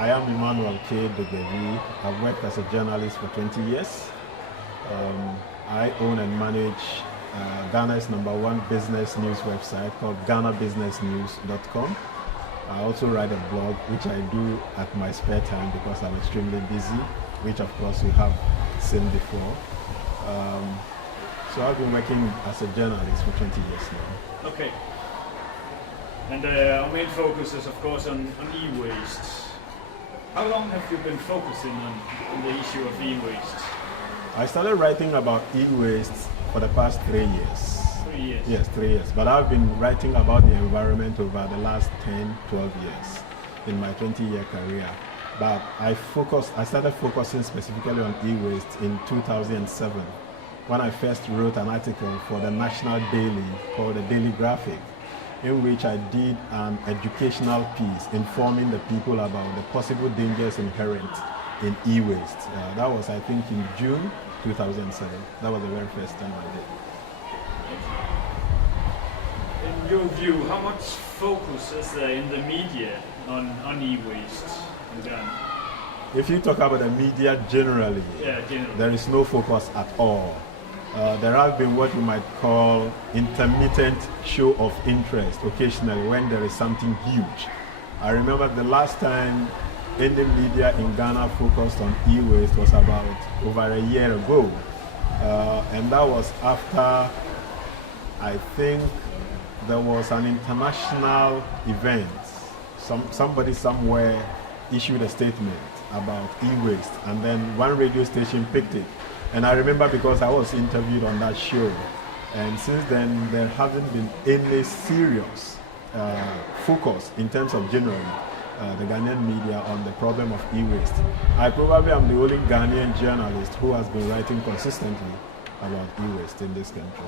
I am Emmanuel Dogbevi. I've worked as a journalist for 20 years. I own and manage Ghana's #1 business news website called GhanaBusinessNews.com. I also write a blog, which I do at my spare time because I'm extremely busy, which of course you have seen before. So I've been working as a journalist for 20 years now. Okay. And our main focus is of course on e-waste. How long have you been focusing on the issue of e-waste? I started writing about e-waste for the past 3 years. 3 years? Yes, 3 years. But I've been writing about the environment over the last 10, 12 years in my 20-year career. But I started focusing specifically on e-waste in 2007 when I first wrote an article for the national daily called the Daily Graphic, in which I did an educational piece informing the people about the possible dangers inherent in e-waste. That was, I think, in June 2007. That was the very first time I did. In your view, how much focus is there in the media on e-waste in Ghana? If you talk about the media generally, there is no focus at all. There have been what you might call intermittent show of interest occasionally when there is something huge. I remember the last time any media in Ghana focused on e-waste was about over a year ago. And that was after, I think, there was an international event. Somebody somewhere issued a statement about e-waste, and then one radio station picked it. And I remember because I was interviewed on that show, and since then there hasn't been any serious focus in terms of generally the Ghanaian media on the problem of e-waste. I probably am the only Ghanaian journalist who has been writing consistently about e-waste in this country.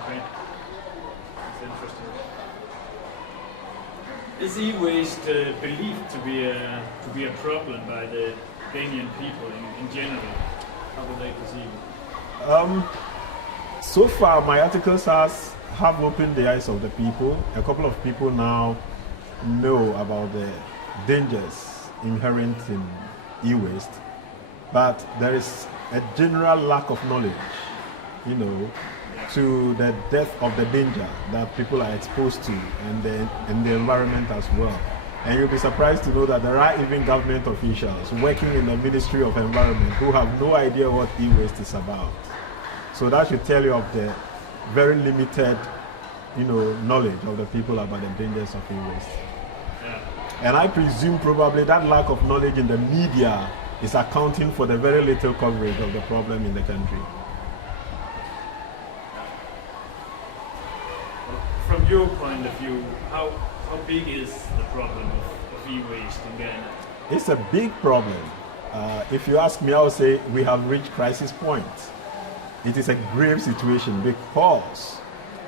Okay, that's interesting. Is e-waste believed to be a problem by the Ghanaian people in general? How do they perceive it? So far, my articles have opened the eyes of the people. A couple of people now know about the dangers inherent in e-waste, but there is a general lack of knowledge, to the depth of the danger that people are exposed to and the environment as well. And you'll be surprised to know that there are even government officials working in the Ministry of Environment who have no idea what e-waste is about. So that should tell you of the very limited, knowledge of the people about the dangers of e-waste. Yeah. And I presume probably that lack of knowledge in the media is accounting for the very little coverage of the problem in the country. From your point of view, how big is the problem of e-waste in Ghana? It's a big problem. If you ask me, I would say we have reached crisis point. It is a grave situation because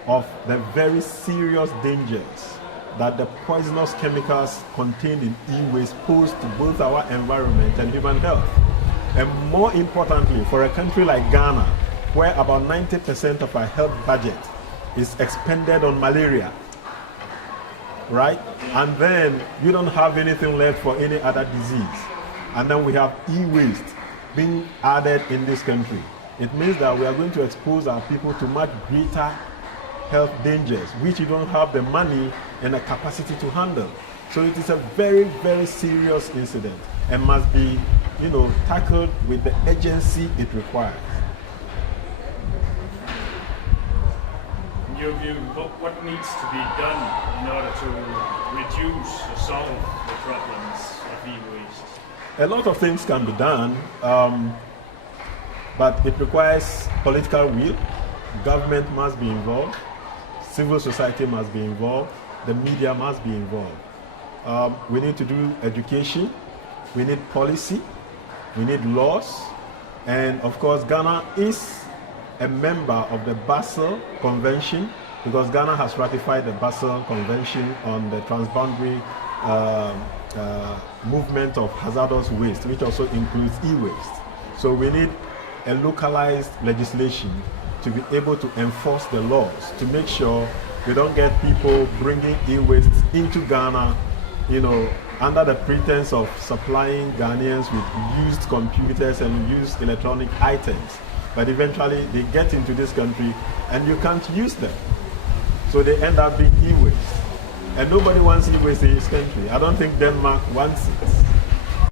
of the very serious dangers that the poisonous chemicals contained in e-waste pose to both our environment and human health. And more importantly, for a country like Ghana, where about 90% of our health budget is expended on malaria, right? And then you don't have anything left for any other disease. And then we have e-waste being added in this country. It means that we are going to expose our people to much greater health dangers, which you don't have the money and the capacity to handle. So it is a very, very serious incident and must be, tackled with the urgency it requires. In your view, what needs to be done in order to reduce or solve the problems of e-waste? A lot of things can be done, but it requires political will. Government must be involved. Civil society must be involved. The media must be involved. We need to do education. We need policy. We need laws. And of course, Ghana is a member of the Basel Convention because Ghana has ratified the Basel Convention on the transboundary movement of hazardous waste, which also includes e-waste. So we need a localized legislation to be able to enforce the laws to make sure we don't get people bringing e-waste into Ghana, under the pretense of supplying Ghanaians with used computers and used electronic items. But eventually they get into this country and you can't use them. So they end up being e-waste. And nobody wants e-waste in this country. I don't think Denmark wants it.